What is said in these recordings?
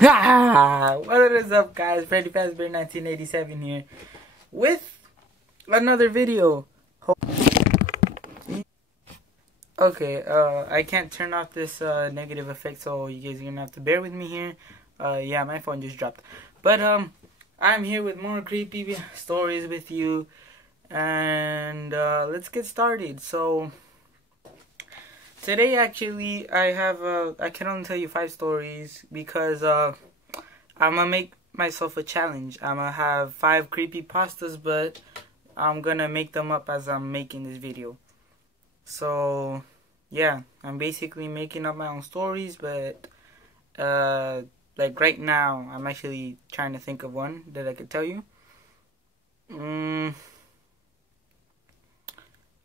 What is up, guys? Freddy Fazbear 1987 here with another video. Okay, I can't turn off this negative effect, so you guys are gonna have to bear with me here. Yeah, my phone just dropped. But I'm here with more creepy stories with you, and let's get started. So today, actually, I can only tell you 5 stories because I'm gonna make myself a challenge. I'm gonna have 5 creepy pastas, but I'm gonna make them up as I'm making this video. So yeah, I'm basically making up my own stories, but like right now, I'm actually trying to think of one that I could tell you.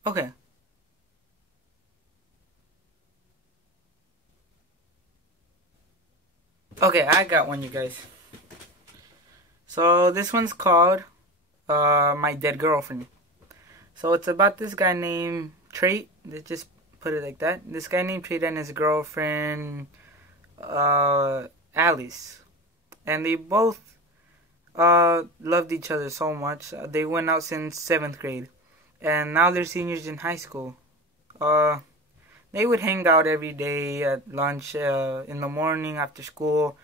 Okay. Okay, I got one, you guys. So this one's called My Dead Girlfriend. So it's about this guy named Trey. Let's just put it like that. This guy named Trey and his girlfriend Alice. And they both loved each other so much. They went out since 7th grade. And now they're seniors in high school. They would hang out every day at lunch, in the morning, after school,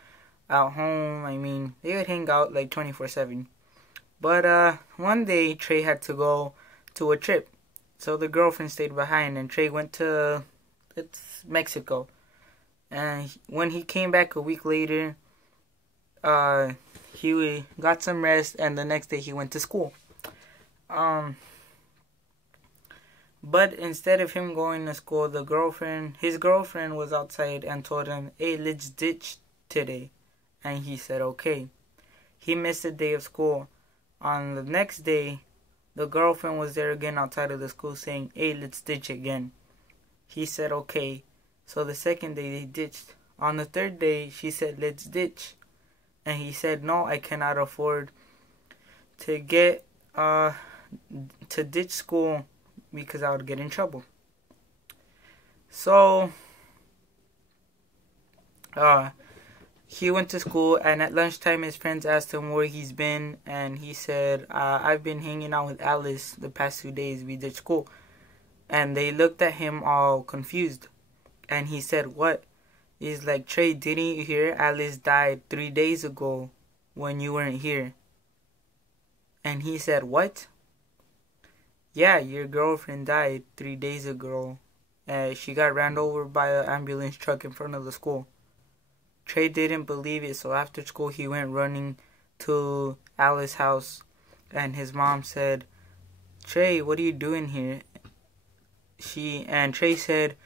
at home. I mean, they would hang out like 24/7. But one day, Trey had to go to a trip. So the girlfriend stayed behind, and Trey went to Mexico. And when he came back a week later, he got some rest, and the next day he went to school. But instead of him going to school, his girlfriend was outside and told him, "Hey, let's ditch today." And he said, okay. He missed a day of school. On the next day, the girlfriend was there again outside of the school saying, "Hey, let's ditch again." He said, okay. So the second day they ditched. On the third day, she said, "Let's ditch." And he said, "No, I cannot afford to ditch school because I would get in trouble." So he went to school, and at lunchtime his friends asked him where he's been, and he said, "I've been hanging out with Alice the past 2 days. We ditched school." And they looked at him all confused, and he said, "What?" He's like, "Trey, didn't you hear Alice died 3 days ago when you weren't here?" And he said, "What?" "Yeah, your girlfriend died 3 days ago. She got ran over by an ambulance truck in front of the school." Trey didn't believe it, so after school he went running to Alice's house, and his mom said, "Trey, what are you doing here?" And Trey said,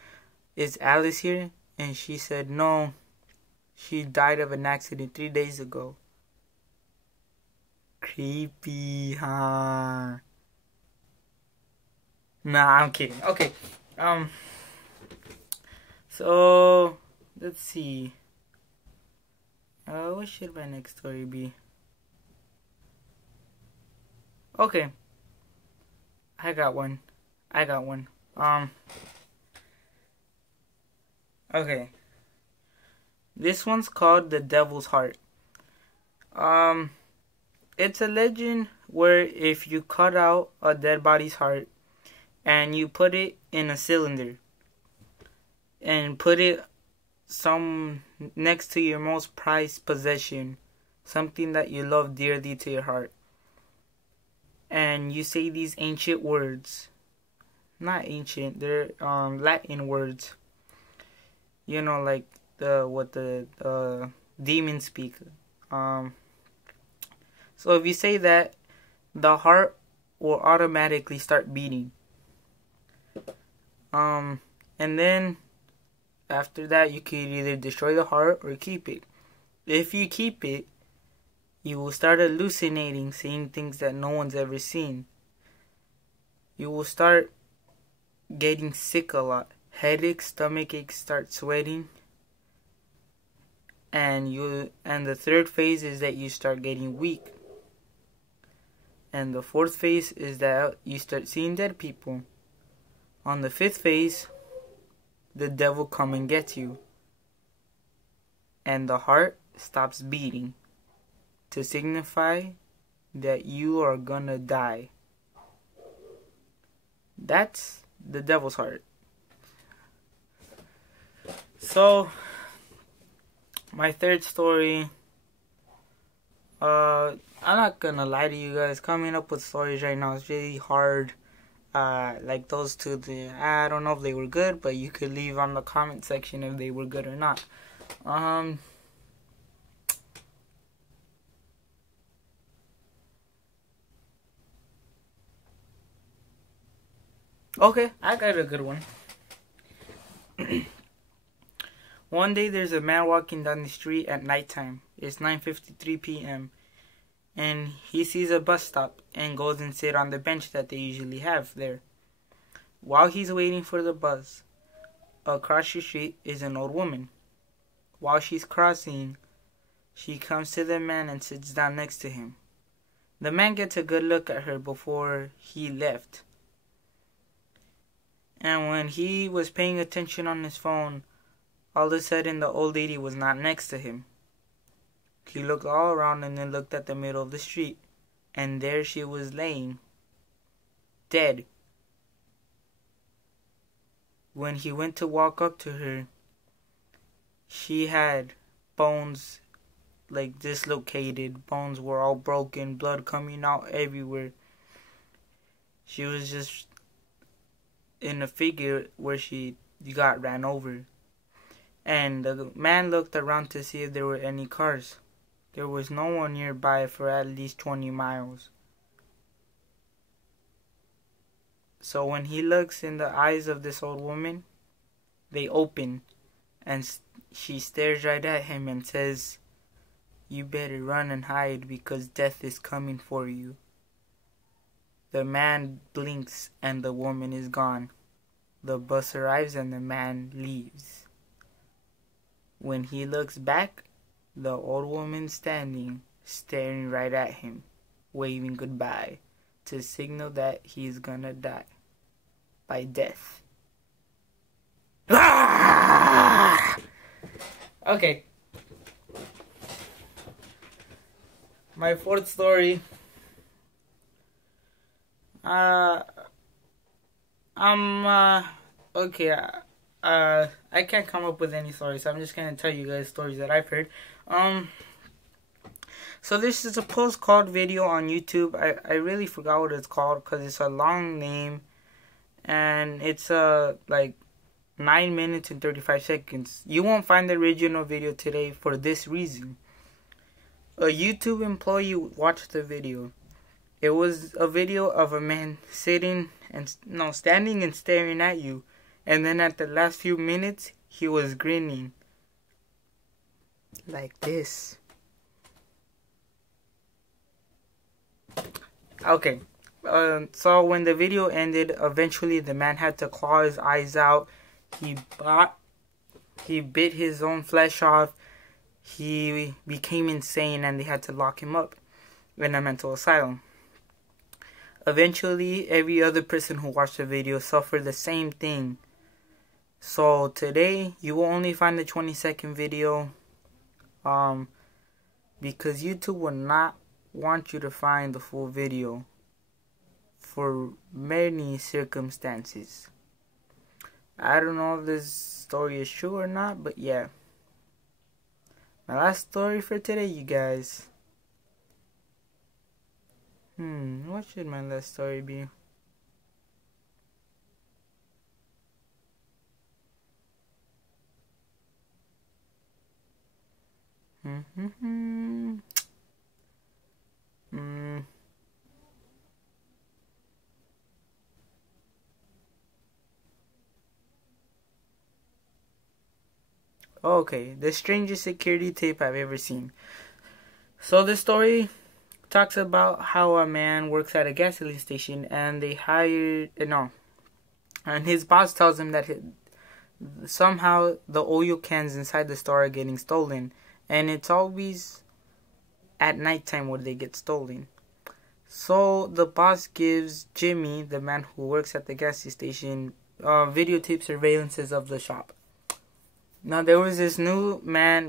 "Is Alice here?" And she said, "No, she died of an accident 3 days ago." Creepy, huh? Nah, I'm kidding. Okay. So let's see. What should my next story be? Okay. I got one. Okay. This one's called The Devil's Heart. It's a legend where if you cut out a dead body's heart and you put it in a cylinder and put it next to your most prized possession, something that you love dearly to your heart, and you say these ancient words, not ancient, they're Latin words, you know, like what the demons speak. So if you say that, the heart will automatically start beating. And then after that, you can either destroy the heart or keep it. If you keep it, you will start hallucinating, seeing things that no one's ever seen. You will start getting sick a lot. Headaches, stomach aches, start sweating. And the third phase is that you start getting weak. And the fourth phase is that you start seeing dead people. On the 5th phase, the devil come and gets you. And the heart stops beating to signify that you are gonna die. That's the devil's heart. So, my third story, I'm not gonna lie to you guys, coming up with stories right now is really hard. Like those two, I don't know if they were good, but you could leave on the comment section if they were good or not. Okay, I got a good one. One day there's a man walking down the street at nighttime. It's 9:53 p.m. and he sees a bus stop and goes and sit on the bench that they usually have there. While he's waiting for the bus, across the street is an old woman. While she's crossing, she comes to the man and sits down next to him. The man gets a good look at her before he left. And when he was paying attention on his phone, all of a sudden the old lady was not next to him. He looked all around and then looked at the middle of the street. And there she was laying, dead. When he went to walk up to her, she had bones like dislocated. Bones were all broken, blood coming out everywhere. She was just in a figure where she got ran over. And the man looked around to see if there were any cars. There was no one nearby for at least 20 miles. So when he looks in the eyes of this old woman, they open, and she stares right at him and says, "You better run and hide because death is coming for you." The man blinks and the woman is gone. The bus arrives and the man leaves. When he looks back, the old woman standing, staring right at him, waving goodbye to signal that he's gonna die by death. Ah! Okay. My fourth story. Okay. I can't come up with any stories, so I'm just gonna tell you guys stories that I've heard. So this is a post-called video on YouTube. I really forgot what it's called because it's a long name, and it's like 9 minutes and 35 seconds. You won't find the original video today for this reason. A YouTube employee watched the video. It was a video of a man standing and staring at you, and then at the last few minutes he was grinning like this. Okay, so when the video ended, eventually the man had to claw his eyes out. He bit his own flesh off. He became insane and they had to lock him up in a mental asylum. Eventually, every other person who watched the video suffered the same thing. So today, you will only find the 20-second video because YouTube will not want you to find the full video for many circumstances. I don't know if this story is true or not, but yeah. My last story for today, you guys. What should my last story be? Okay, the strangest security tape I've ever seen. So the story talks about how a man works at a gasoline station and and his boss tells him that somehow the oil cans inside the store are getting stolen, and it's always at nighttime where they get stolen. So the boss gives Jimmy, the man who works at the gas station, videotape surveillances of the shop. Now there was this new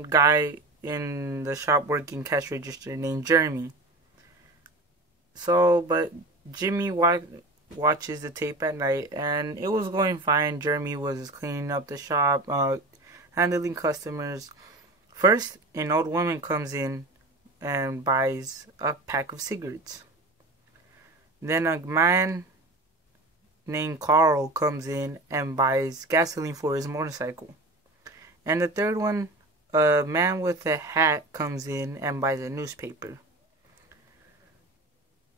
guy in the shop working cash register named Jeremy. So, but Jimmy watches the tape at night, and it was going fine. Jeremy was cleaning up the shop, handling customers. First, an old woman comes in and buys a pack of cigarettes. Then a man named Carl comes in and buys gasoline for his motorcycle. And the third one, a man with a hat comes in and buys a newspaper.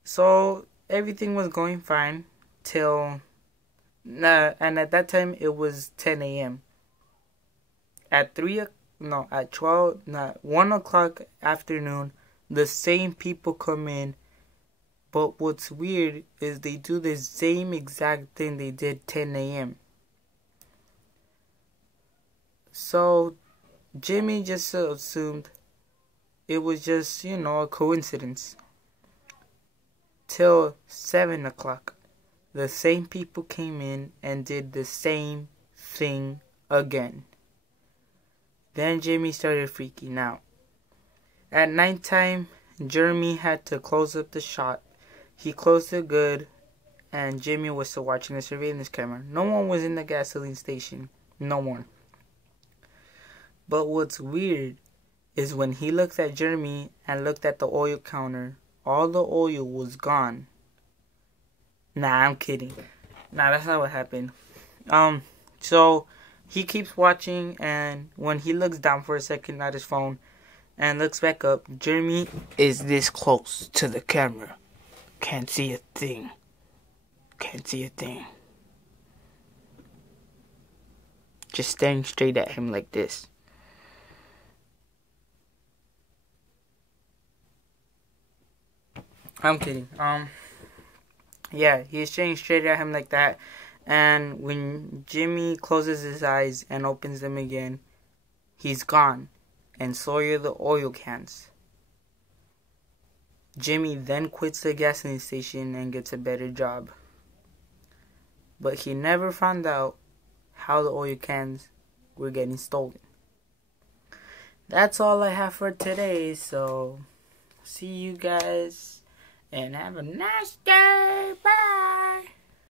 So everything was going fine till, and at that time it was 10 a.m. At 1 o'clock afternoon, the same people come in. But what's weird is they do the same exact thing they did 10 a.m. So Jimmy just assumed it was just, a coincidence. Till 7 o'clock, the same people came in and did the same thing again. Then Jimmy started freaking out. At nighttime, Jeremy had to close up the shop. He closed it good, and Jimmy was still watching the surveillance camera. No one was in the gasoline station. No one. But what's weird is when he looked at Jeremy and looked at the oil counter, all the oil was gone. Nah, I'm kidding. Nah, that's not what happened. So he keeps watching, and when he looks down for a second at his phone and looks back up, Jeremy is this close to the camera. Can't see a thing. Can't see a thing. Just staring straight at him like this. I'm kidding. Yeah, he's staring straight at him like that. And when Jimmy closes his eyes and opens them again, he's gone. And so are the oil cans. Jimmy then quits the gasoline station and gets a better job. But he never found out how the oil cans were getting stolen. That's all I have for today, so see you guys and have a nice day. Bye.